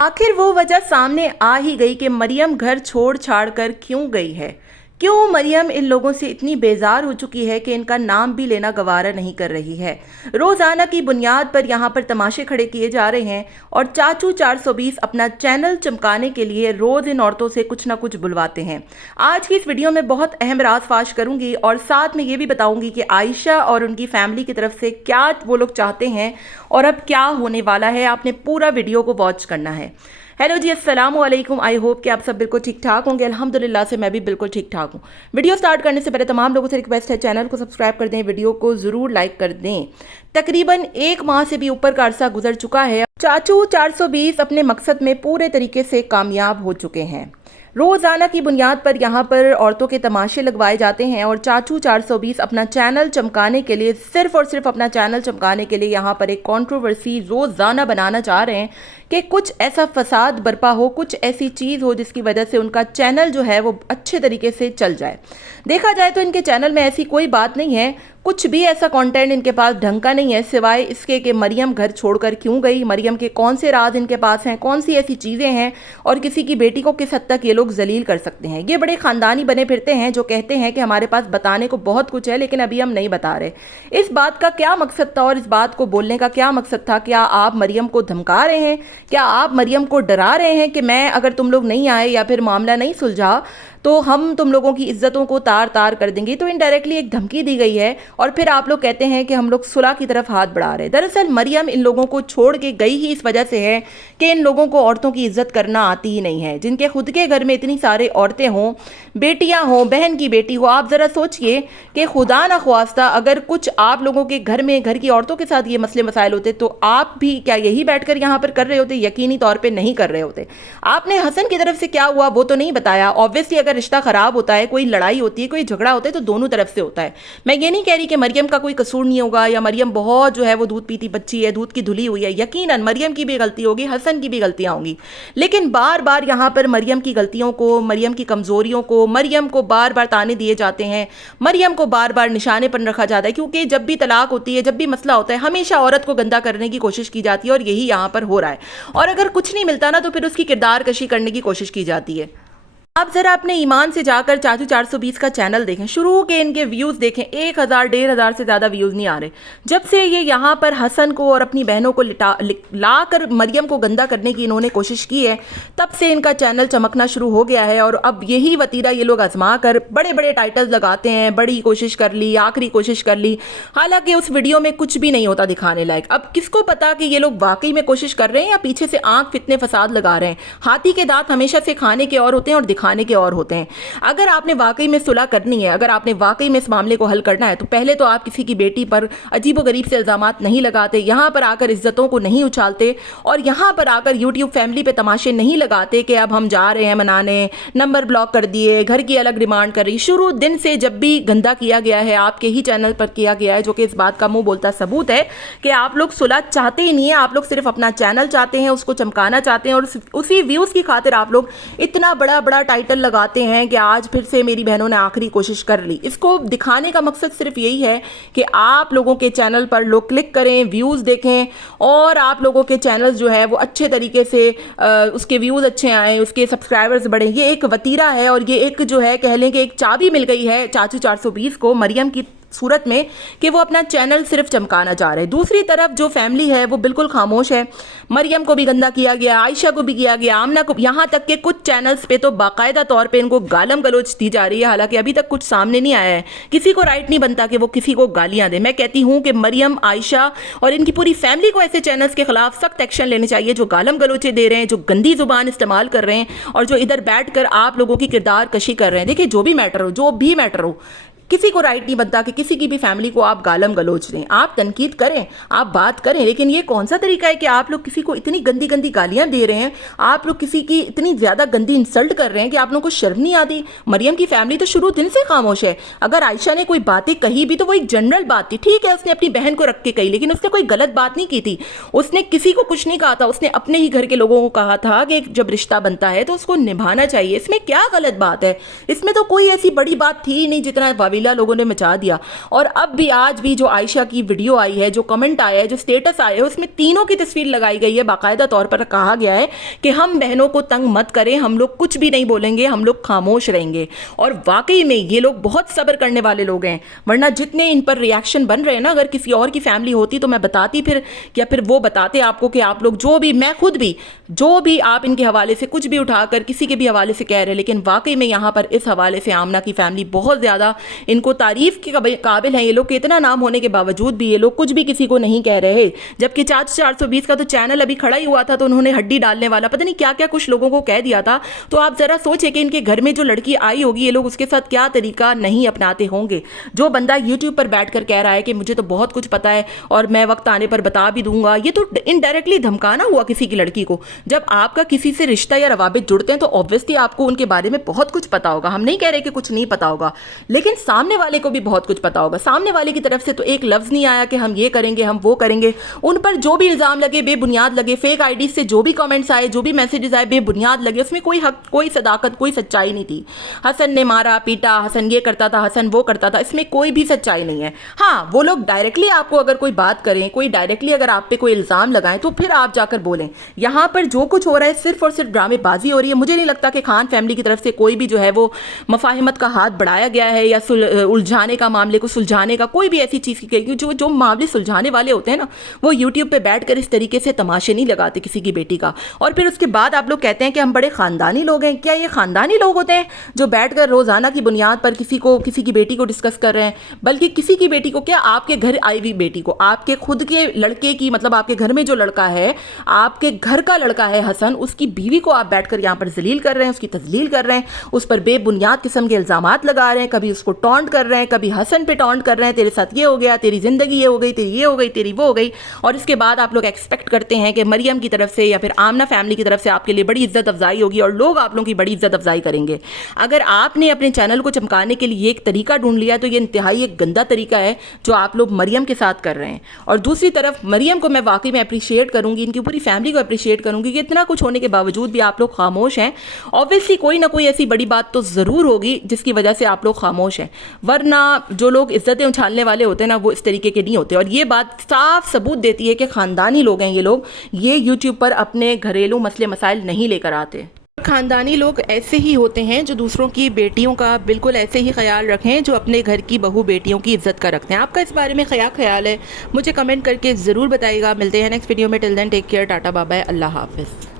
आखिर वो वजह सामने आ ही गई कि मरियम घर छोड़ छाड़ कर क्यों गई है। क्यों मरियम इन लोगों से इतनी बेजार हो चुकी है कि इनका नाम भी लेना गवारा नहीं कर रही है। रोजाना की बुनियाद पर यहाँ पर तमाशे खड़े किए जा रहे हैं और चाचू 420 अपना चैनल चमकाने के लिए रोज इन औरतों से कुछ ना कुछ बुलवाते हैं। आज की इस वीडियो में बहुत अहम राज फाश करूंगी और साथ में ये भी बताऊंगी कि आयशा और उनकी फैमिली की तरफ से क्या वो लोग चाहते हैं और अब क्या होने वाला है। आपने पूरा वीडियो को वॉच करना है। हेलो जी, अस्सलाम वालेकुम। आई होप कि आप सब बिल्कुल ठीक ठाक होंगे। अल्हम्दुलिल्लाह से मैं भी बिल्कुल ठीक ठाक हूँ। वीडियो स्टार्ट करने से पहले तमाम लोगों से रिक्वेस्ट है, चैनल को सब्सक्राइब कर दें, वीडियो को ज़रूर लाइक कर दें। तकरीबन 1 माह से भी ऊपर का अरसा गुजर चुका है। चाचू 420 अपने मकसद में पूरे तरीके से कामयाब हो चुके हैं। रोज़ाना की बुनियाद पर यहाँ पर औरतों के तमाशे लगवाए जाते हैं और चाचू 420 अपना चैनल चमकाने के लिए, सिर्फ और सिर्फ अपना चैनल चमकाने के लिए यहाँ पर एक कंट्रोवर्सी रोज़ाना बनाना चाह रहे हैं कि कुछ ऐसा फसाद बर्पा हो, कुछ ऐसी चीज़ हो जिसकी वजह से उनका चैनल जो है वो अच्छे तरीके से चल जाए। देखा जाए तो इनके चैनल में ऐसी कोई बात नहीं है, कुछ भी ऐसा कंटेंट इनके पास ढंग का नहीं है, सिवाय इसके कि मरियम घर छोड़कर क्यों गई, मरियम के कौन से राज इनके पास हैं, कौन सी ऐसी चीज़ें हैं और किसी की बेटी को किस हद तक ये लोग जलील कर सकते हैं। ये बड़े ख़ानदानी बने फिरते हैं जो कहते हैं कि हमारे पास बताने को बहुत कुछ है लेकिन अभी हम नहीं बता रहे। इस बात का क्या मकसद था और इस बात को बोलने का क्या मकसद था? क्या आप मरियम को धमका रहे हैं? क्या आप मरियम को डरा रहे हैं कि मैं अगर तुम लोग नहीं आए या फिर मामला नहीं सुलझा तो हम तुम लोगों की इज्जतों को तार तार कर देंगे? तो इनडायरेक्टली एक धमकी दी गई है और फिर आप लोग कहते हैं कि हम लोग सुलह की तरफ हाथ बढ़ा रहे हैं। दरअसल मरियम इन लोगों को छोड़ के गई ही इस वजह से है कि इन लोगों को औरतों की इज्जत करना आती ही नहीं है। जिनके खुद के घर में इतनी सारे औरतें हों, बेटियां हों, बहन की बेटी हो, आप ज़रा सोचिए कि खुदा ना ख्वास्ता अगर कुछ आप लोगों के घर में, घर की औरतों के साथ ये मसले मसाइल होते तो आप भी क्या यही बैठकर यहाँ पर कर रहे होते? यकीनी तौर पर नहीं कर रहे होते। आपने हसन की तरफ से क्या हुआ वो तो नहीं बताया। ऑब्वियसली रिश्ता खराब होता है, कोई लड़ाई होती है, कोई झगड़ा होता है तो दोनों तरफ से होता है। मैं ये नहीं कह रही कि मरियम का कोई कसूर नहीं होगा या मरियम बहुत जो है वो दूध पीती बच्ची है, दूध की धुली हुई है। यकीनन मरियम की भी गलती होगी, हसन की भी गलतियां होंगी, लेकिन बार बार यहां पर मरियम की गलतियों को, मरियम की कमजोरियों को, मरियम को बार बार ताने दिए जाते हैं, मरियम को बार बार निशाने पर रखा जाता है। क्योंकि जब भी तलाक होती है, जब भी मसला होता है, हमेशा औरत को गंदा करने की कोशिश की जाती है और यही यहां पर हो रहा है। और अगर कुछ नहीं मिलता ना तो फिर उसकी किरदार कशी करने की कोशिश की जाती है। आप जरा अपने ईमान से जाकर चाचू 420 का चैनल देखें, शुरू के इनके व्यूज़ देखें, 1000 1500 से ज़्यादा व्यूज़ नहीं आ रहे। जब से ये यहाँ पर हसन को और अपनी बहनों को ला कर मरियम को गंदा करने की इन्होंने कोशिश की है, तब से इनका चैनल चमकना शुरू हो गया है। और अब यही वतीरा ये लोग आजमा कर बड़े बड़े टाइटल्स लगाते हैं, बड़ी कोशिश कर ली, आखिरी कोशिश कर ली, हालांकि उस वीडियो में कुछ भी नहीं होता दिखाने लायक। अब किसको पता कि ये लोग वाकई में कोशिश कर रहे हैं या पीछे से आंख फितने फसाद लगा रहे हैं। हाथी के दांत हमेशा से खाने के और होते हैं और दिखाने के और होते हैं। अगर आपने वाकई में सुलह करनी है, अगर आपने वाकई में इस मामले को हल करना है तो पहले तो आप किसी की बेटी पर अजीबोगरीब से इल्जामात नहीं लगाते, यहां पर आकर इज्जतों को नहीं उछालते और यहां पर आकर यूट्यूब फैमिली पे तमाशे नहीं लगाते कि अब हम जा रहे हैं मनाने, नंबर ब्लॉक कर दिए, घर की अलग डिमांड कर रही। शुरू दिन से जब भी गंदा किया गया है आपके ही चैनल पर किया गया है, जो कि इस बात का मुंह बोलता सबूत है कि आप लोग सुलह चाहते ही नहीं है। आप लोग सिर्फ अपना चैनल चाहते हैं, उसको चमकाना चाहते हैं और उसी व्यूज की खातिर आप लोग इतना बड़ा बड़ा टाइटल लगाते हैं कि आज फिर से मेरी बहनों ने आखिरी कोशिश कर ली। इसको दिखाने का मकसद सिर्फ यही है कि आप लोगों के चैनल पर लोग क्लिक करें, व्यूज़ देखें और आप लोगों के चैनल जो है वो अच्छे तरीके से उसके व्यूज़ अच्छे आए, उसके सब्सक्राइबर्स बढ़े। ये एक वतीरा है और ये एक जो है कह लें कि एक चाबी मिल गई है चाचू 420 को मरियम की सूरत में कि वो अपना चैनल सिर्फ चमकाना चाह रहे हैं। दूसरी तरफ जो फैमिली है वो बिल्कुल खामोश है। मरियम को भी गंदा किया गया, आयशा को भी किया गया, आमना को, यहाँ तक कि कुछ चैनल्स पे तो बाकायदा तौर पे इनको गालम गलोच दी जा रही है। हालांकि अभी तक कुछ सामने नहीं आया है, किसी को राइट नहीं बनता कि वो किसी को गालियां दे। मैं कहती हूँ कि मरियम, आयशा और इनकी पूरी फैमिली को ऐसे चैनल्स के खिलाफ सख्त एक्शन लेने चाहिए जो गालम गलोचे दे रहे हैं, जो गंदी जुबान इस्तेमाल कर रहे हैं और जो इधर बैठ कर आप लोगों की किरदार कशी कर रहे हैं। देखिए, जो भी मैटर हो, किसी को राइट नहीं बनता कि किसी की भी फैमिली को आप गालम गलोच दें। आप तनकीद करें, आप बात करें, लेकिन ये कौन सा तरीका है कि आप लोग किसी को इतनी गंदी गंदी गालियां दे रहे हैं, आप लोग किसी की इतनी ज़्यादा गंदी इंसल्ट कर रहे हैं कि आप लोगों को शर्म नहीं आती? मरियम की फैमिली तो शुरू दिन से खामोश है। अगर आयशा ने कोई बातें कही भी तो वो एक जनरल बात थी, ठीक है, उसने अपनी बहन को रख के कही, लेकिन उसने कोई गलत बात नहीं की थी। उसने किसी को कुछ नहीं कहा था, उसने अपने ही घर के लोगों को कहा था कि जब रिश्ता बनता है तो उसको निभाना चाहिए। इसमें क्या गलत बात है? इसमें तो कोई ऐसी बड़ी बात थी नहीं जितना ہلا لوگوں نے مچا دیا. اور اب بھی آج بھی جو عائشہ کی ویڈیو آئی ہے, جو کمنٹ آیا ہے, جو اسٹیٹس آیا ہے, اس میں تینوں کی تصویر لگائی گئی ہے. باقاعدہ طور پر کہا گیا ہے کہ ہم بہنوں کو تنگ مت کریں, ہم لوگ کچھ بھی نہیں بولیں گے, ہم لوگ خاموش رہیں گے. اور واقعی میں یہ لوگ بہت صبر کرنے والے لوگ ہیں, ورنہ جتنے ان پر ریاکشن بن رہے ہیں نا, اگر کسی اور کی فیملی ہوتی تو میں بتاتی پھر, یا پھر وہ بتاتے آپ کو کہ آپ لوگ جو بھی, میں خود بھی, جو بھی آپ ان کے حوالے سے کچھ بھی اٹھا کر کسی کے بھی حوالے سے کہہ رہے ہیں. لیکن واقعی میں یہاں پر اس حوالے سے آمنہ کی فیملی بہت زیادہ ان کو تعریف کے قابل ہیں. یہ لوگ اتنا نام ہونے کے باوجود بھی یہ لوگ کچھ بھی کسی کو نہیں کہہ رہے. جبکہ 420 کا تو چینل ابھی کھڑا ہی ہوا تھا, تو انہوں نے ہڈی ڈالنے والا پتہ نہیں کیا کیا کچھ لوگوں کو کہہ دیا تھا. تو آپ ذرا سوچیں کہ ان کے گھر میں جو لڑکی آئی ہوگی, یہ لوگ اس کے ساتھ کیا طریقہ نہیں اپناتے ہوں گے. جو بندہ یوٹیوب پر بیٹھ کر کہہ رہا ہے کہ مجھے تو بہت کچھ پتا ہے اور میں وقت آنے پر بتا بھی دوں گا, یہ تو انڈائریکٹلی دھمکانا ہوا کسی کی لڑکی کو. جب آپ کا کسی سے رشتہ یا روابط جڑتے ہیں تو obviously آپ کو ان کے بارے میں بہت کچھ پتا ہوگا. ہم نہیں کہہ رہے کہ کچھ نہیں پتا ہوگا, لیکن سامنے والے کو بھی بہت کچھ پتا ہوگا. سامنے والے کی طرف سے تو ایک لفظ نہیں آیا کہ ہم یہ کریں گے, ہم وہ کریں گے. ان پر جو بھی الزام لگے بے بنیاد لگے, فیک آئی ڈی سے جو بھی کامنٹس آئے, جو بھی میسیجز آئے بے بنیاد لگے, اس میں کوئی حق, کوئی صداقت, کوئی سچائی نہیں تھی. حسن نے مارا پیٹا, حسن یہ کرتا تھا, حسن وہ کرتا تھا, اس میں کوئی بھی سچائی نہیں ہے. ہاں وہ لوگ ڈائریکٹلی آپ کو اگر کوئی بات کریں, کوئی ڈائریکٹلی اگر آپ پہ کوئی الزام لگائیں تو پھر آپ جا کر بولیں. یہاں پر جو کچھ ہو رہا ہے صرف اور صرف ڈرامے بازی ہو رہی ہے. مجھے نہیں لگتا کہ خان فیملی کی طرف سے کوئی بھی جو ہے وہ مفاہمت کا ہاتھ بڑھایا گیا ہے یا الجھانے کا, معاملے کو سلجھانے کا کوئی بھی ایسی چیز کی. جو معاملے سلجھانے والے ہوتے ہیں نا, وہ یوٹیوب پہ بیٹھ کر اس طریقے سے تماشے نہیں لگاتے کسی کی بیٹی کا. اور پھر اس کے بعد آپ لوگ کہتے ہیں کہ ہم بڑے خاندانی لوگ ہیں. کیا یہ خاندانی لوگ ہوتے ہیں جو بیٹھ کر روزانہ کی بنیاد پر کسی کی بیٹی کو ڈسکس کر رہے ہیں؟ بلکہ کسی کی بیٹی کو کیا, آپ کے گھر آئی ہوئی بیٹی کو, آپ کے خود کے لڑکے کی, مطلب آپ کے گھر میں جو لڑکا ہے, آپ کے گھر کا لڑکا ہے حسن, اس کی بیوی کو آپ بیٹھ کر یہاں پر ذلیل کر رہے ہیں, اس کی تذلیل کر رہے ہیں, اس پر بے بنیاد قسم کے الزامات لگا رہے ہیں. کبھی اس کو ٹونٹ کر رہے ہیں, کبھی حسن پہ ٹونٹ کر رہے ہیں, تیرے ساتھ یہ ہو گیا, تیری زندگی یہ ہو گئی, تیری یہ ہو گئی, تیری وہ ہو گئی. اور اس کے بعد آپ لوگ ایکسپیکٹ کرتے ہیں کہ مریم کی طرف سے یا پھر آمنہ فیملی کی طرف سے آپ کے لیے بڑی عزت افزائی ہوگی اور لوگ آپ لوگوں کی بڑی عزت افزائی کریں گے. اگر آپ نے اپنے چینل کو چمکانے کے لیے ایک طریقہ ڈھونڈ لیا تو یہ انتہائی ایک گندا طریقہ ہے جو آپ لوگ مریم کے ساتھ کر رہے ہیں. اور دوسری طرف مریم کو میں واقعی میں اپریشیٹ کروں گی, ان کی پوری فیملی کو اپریشیٹ کروں گی کہ اتنا کچھ ہونے کے باوجود بھی آپ لوگ خاموش ہیں. obviously کوئی نہ کوئی ایسی بڑی بات تو ضرور ہوگی جس کی وجہ سے آپ لوگ خاموش ہیں, ورنہ جو لوگ عزتیں اچھالنے والے ہوتے ہیں نا, وہ اس طریقے کے نہیں ہوتے. اور یہ بات صاف ثبوت دیتی ہے کہ خاندانی لوگ ہیں یہ لوگ, یہ یوٹیوب پر اپنے گھریلو مسئلے مسائل نہیں لے کر آتے. خاندانی لوگ ایسے ہی ہوتے ہیں جو دوسروں کی بیٹیوں کا بالکل ایسے ہی خیال رکھیں جو اپنے گھر کی بہو بیٹیوں کی عزت کا رکھتے ہیں. آپ کا اس بارے میں خیال ہے مجھے کمنٹ کر کے ضرور بتائیے گا. ملتے ہیں نیکسٹ ویڈیو میں. Till then take care, tata bye bye, اللہ حافظ.